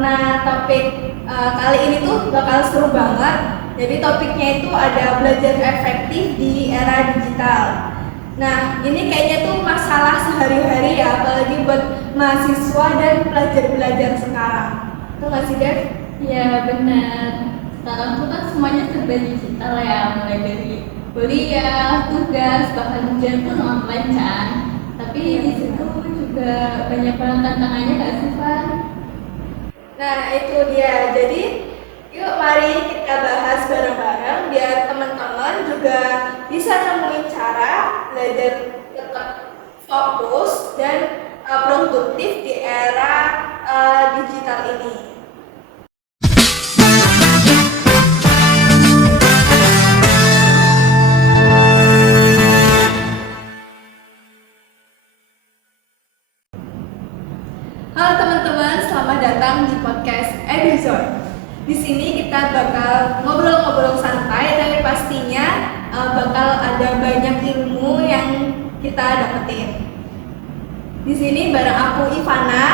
karena topik kali ini tuh bakal seru banget. Jadi topiknya itu ada belajar efektif di era digital. Nah, ini kayaknya tuh masalah sehari-hari ya, apalagi buat mahasiswa dan pelajar-pelajar sekarang. Tuh nggak sih, Dev? Iya benar. Sekarang tuh kan semuanya serba digital ya, mulai dari kuliah, tugas, bahkan ujian pun online kan. Tapi di situ juga banyak banget tantangannya nggak sih, Van? Nah, itu dia. Jadi, yuk mari kita bahas bareng-bareng biar teman-teman juga bisa nemuin cara belajar tetap fokus dan produktif di era digital ini. Halo teman-teman, selamat datang di podcast Eduzone. Di sini kita bakal ngobrol-ngobrol santai, tapi pastinya bakal ada banyak ilmu yang kita dapetin. Di sini bareng aku Ivana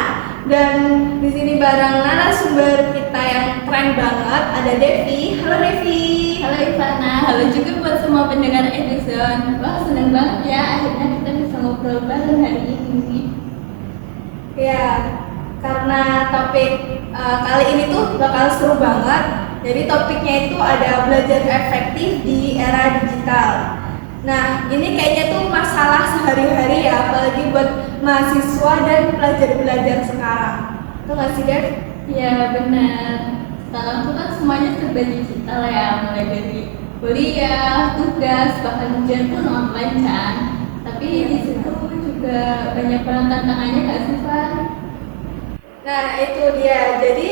dan di sini bareng narasumber kita yang keren banget, ada Devi. Halo Devi. Halo Ivana, halo juga buat semua pendengar Edison. Wah seneng banget ya, akhirnya kita bisa ngobrol bareng hari ini. Ya, karena topik kali ini tuh bakal seru banget. Jadi topiknya itu ada belajar efektif di era digital. Nah, ini kayaknya tuh masalah sehari-hari ya, apalagi buat mahasiswa dan pelajar-pelajar sekarang. Tuh nggak sih, Dev? Iya benar. Sekarang tuh kan semuanya serba digital ya, mulai dari kuliah, tugas, bahkan ujian pun online kan. Tapi di situ juga banyak banget tantangannya nggak sih, Van? Nah, itu dia. Jadi,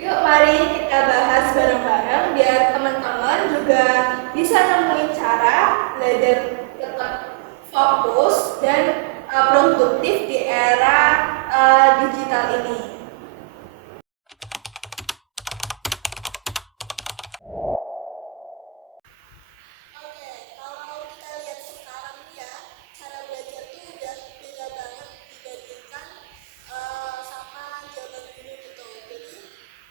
yuk mari kita bahas bareng-bareng biar teman-teman juga bisa nemuin cara belajar tetap fokus dan produktif di era digital ini. Oke, kalau kita lihat sekarang ya, cara belajar tuh udah beda banget dibandingkan sama zaman dulu gitu. Jadi,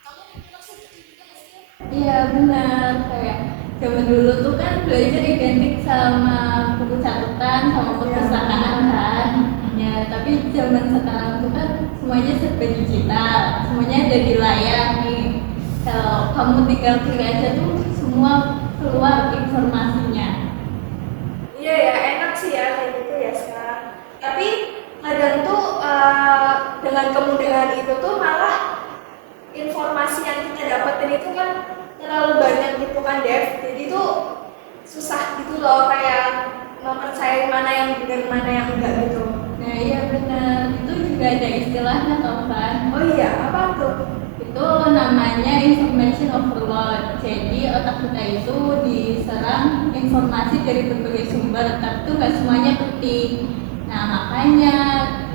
kamu merasa gitu juga nggak sih? Iya benar, kayak zaman dulu tuh kan belajar identik sama buku catatan, sama perpustakaan kan. Ya, tapi zaman sekarang tuh kan semuanya serba digital, semuanya ada di layar nih. Kalau kamu tinggal klik aja tuh semua keluar informasinya. Iya ya, enak sih ya kayak gitu ya sekarang. Tapi kadang tuh dengan kemudahan itu tuh malah informasi yang kita dapetin itu kan terlalu banyak gitu kan, Dev. Jadi tuh susah gitu loh kayak mempercayai mana yang benar mana yang enggak gitu. Nah iya benar, itu juga ada istilahnya toh kan. Oh iya, apa tuh? Itu namanya information overload. Jadi otak kita itu diserang informasi dari berbagai sumber, tapi itu nggak semuanya penting. Nah makanya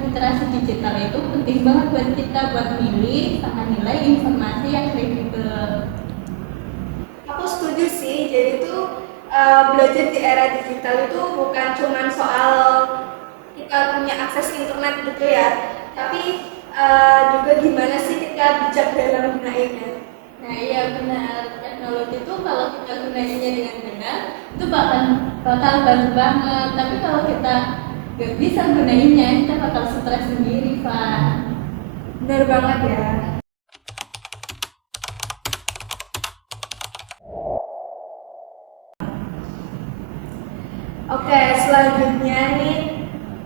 literasi digital itu penting banget buat kita buat milih sama nilai informasi yang kredibel. Aku setuju sih. Jadi tuh belajar di era digital itu bukan cuma soal kita punya akses internet gitu ya, tapi juga gimana sih kita bijak dalam gunainnya. Nah iya benar, teknologi itu kalau kita gunainnya dengan benar itu bakal bantu banget. Tapi kalau kita nggak bisa gunainnya, kita bakal stres sendiri, Pak. Benar banget ya. Oke, selanjutnya nih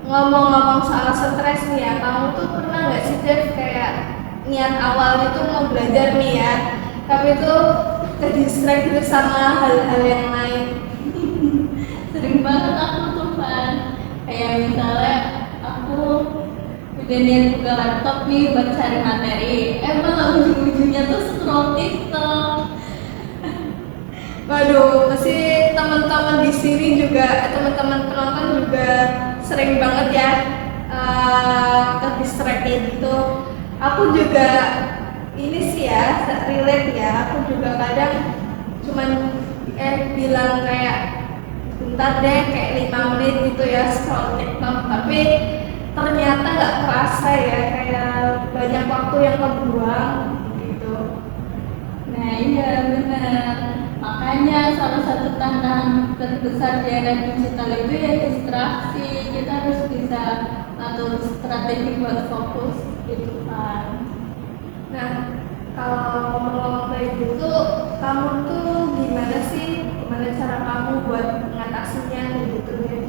ngomong-ngomong soal stres nih ya, kamu tuh pernah nggak sih Dev kayak niat awalnya tuh mau belajar nih ya, tapi tuh ke-distract gitu sama hal-hal yang lain. Sering banget aku tuh, Pak. Kayak misalnya aku udah niat buka laptop nih buat cari materi, malah ujung-ujungnya tuh scroll TikTok. Waduh, pasti teman-teman di sini juga, teman-teman penonton juga sering banget ya ke-distract kayak gitu. Aku juga ini sih ya, relate ya. Aku juga kadang cuman bilang kayak bentar deh, kayak 5 menit gitu ya scroll TikTok, tapi ternyata nggak kerasa ya, kayak banyak waktu yang kebuang. terbesar di era digital itu ya distraksi. Kita harus bisa atur strategi buat fokus gitu kan. Nah, kalau ngomong kayak gitu, kamu tuh gimana sih? Gimana cara kamu buat mengatasinya kayak gitu ya?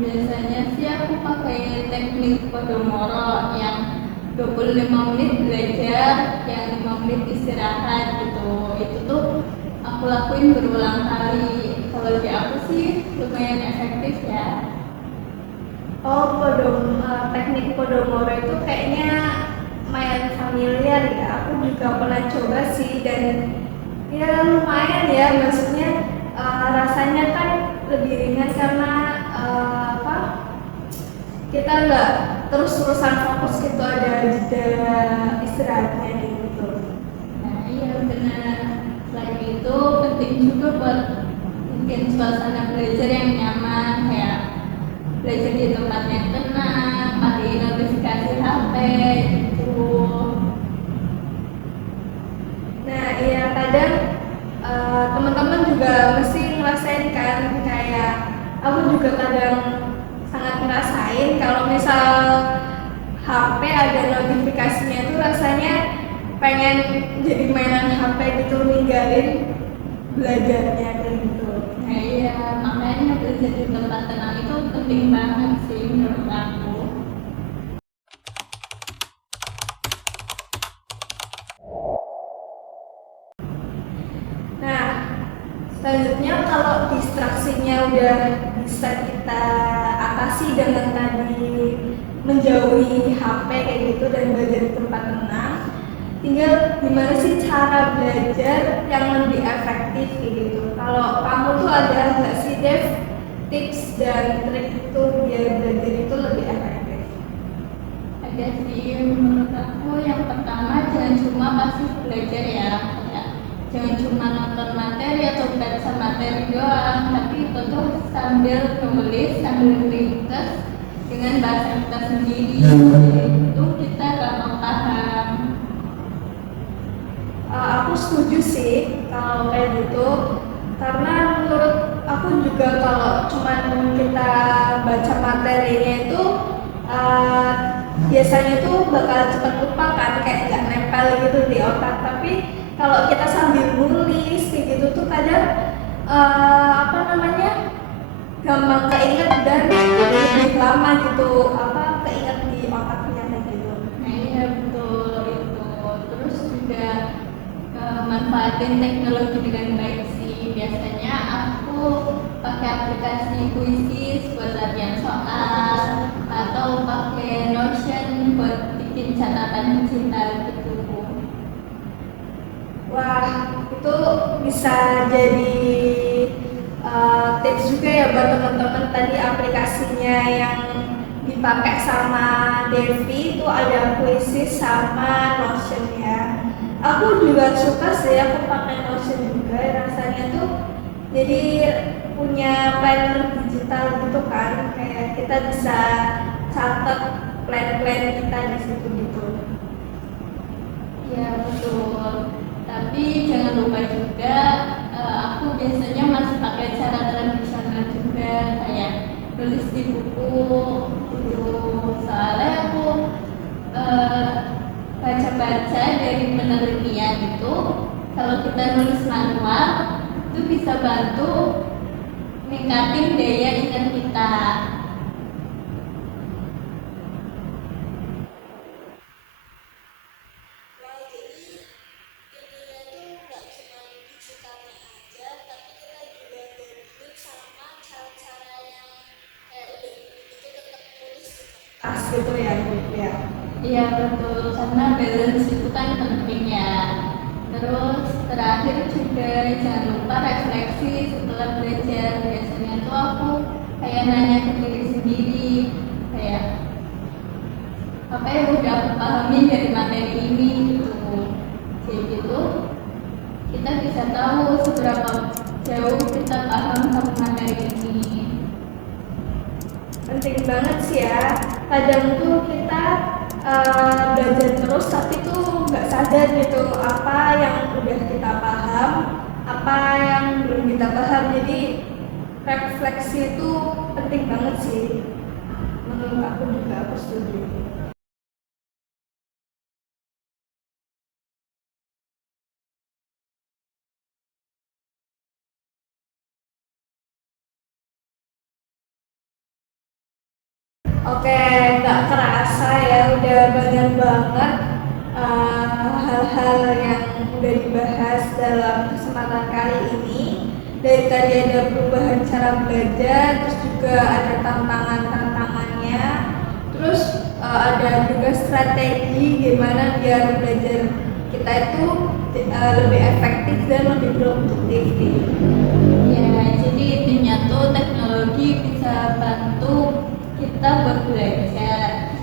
Biasanya sih aku pakai teknik Pomodoro yang 25 menit belajar, yang 5 menit istirahat gitu. Itu tuh aku lakuin berulang kali. Kalau di aku sih lumayan efektif ya. Oh, teknik Pomodoro itu kayaknya lumayan familiar ya. Aku juga pernah coba sih dan ya lumayan ya. Maksudnya rasanya kan lebih ringan karena apa? Kita nggak terus-terusan fokus gitu, ada jeda istirahatnya gitu. Nah iya benar. Selain itu penting juga buat bikin suasana belajar yang nyaman, kayak belajar di tempat yang tenang, mati notifikasi HP gitu. Nah, iya kadang teman-teman juga mesti ngerasain kan, kayak aku juga kadang sangat ngerasain kalau misal HP ada notifikasinya tuh rasanya pengen jadi mainan HP gitu, ninggalin belajarnya kayak gitu. Nah iya, makanya belajar di tempat tenang itu penting banget sih menurut aku. Nah, selanjutnya kalau distraksinya udah bisa kita atasi dengan tadi menjauhi HP kayak gitu dan belajar di tempat tenang, tinggal gimana sih cara belajar yang lebih efektif kayak gitu. Kalau kamu tuh ada nggak sih Dev tips dan trik itu biar belajar itu lebih efektif? Ada sih menurut aku yang pertama jangan cuma pasif belajar ya, kayak jangan cuma nonton materi atau baca materi doang, tapi itu tuh sambil nulis, sambil ringkas dengan bahasa kita sendiri, itu kita gampang paham. Aku setuju sih kalau kayak gitu, karena menurut aku juga kalau cuman kita baca materinya itu biasanya tuh bakal cepat lupa kan, kayak nggak nempel gitu di otak. Tapi kalau kita sambil nulis kayak gitu tuh kadang apa namanya, gampang keinget dan lebih lama gitu keinget di otaknya kayak gitu. Nah iya betul itu. Terus juga manfaatin teknologi dengan baik sih. Biasanya aku pakai aplikasi Quizzes buat latihan soal atau pakai Notion buat bikin catatan digital gitu. Wah, itu bisa jadi tips juga ya buat teman-teman. Tadi aplikasinya yang dipakai sama Devi itu ada Quizzes sama Notion ya. Aku juga suka sih, aku pakai Notion juga. Rasanya tuh jadi punya planner digital gitu kan, kayak kita bisa catat plan-plan kita di situ gitu. Ya betul. Tapi jangan lupa juga aku biasanya masih pakai cara tradisional juga, kayak tulis di buku gitu. Soalnya aku baca-baca dari penelitian itu kalau kita nulis manual itu bisa bantu meningkatin daya ingat kita. Gitu ya, ya. Iya betul, karena balance itu kan penting ya. Terus terakhir juga jangan lupa refleksi setelah belajar. Biasanya tuh aku kayak nanya ke diri sendiri, kayak apa yang udah aku pahami dari materi ini gitu. Jadi gitu kita bisa tahu seberapa jauh kita paham sama materi ini. Penting banget sih ya. Kadang tuh kita belajar terus tapi tuh nggak sadar gitu apa yang udah kita paham, apa yang belum kita paham. Jadi refleksi itu penting banget sih. Menurut aku juga, aku setuju. Oke, nggak kerasa ya, udah banyak banget hal-hal yang udah dibahas dalam kesempatan kali ini. Dari tadi ada perubahan cara belajar, terus juga ada tantangan-tantangannya, terus ada juga strategi gimana biar belajar kita itu lebih efektif dan lebih produktif. Ya, jadi intinya tuh teknologi bisa bantu kita berbelajar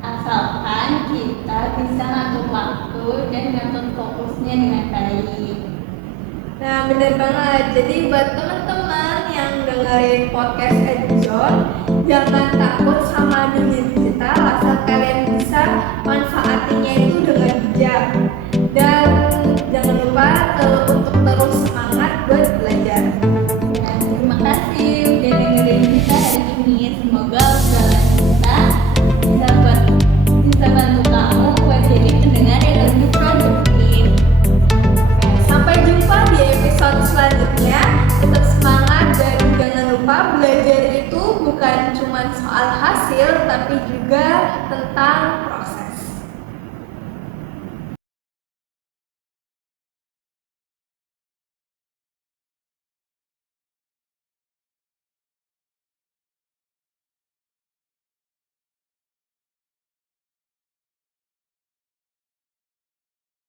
asalkan kita bisa ngatur waktu dan ngatur fokusnya dengan baik. Nah, bener banget. Jadi buat teman-teman yang dengerin podcast Eduzone, jangan takut sama dunia digital asal kalian bisa manfaatinnya itu dengan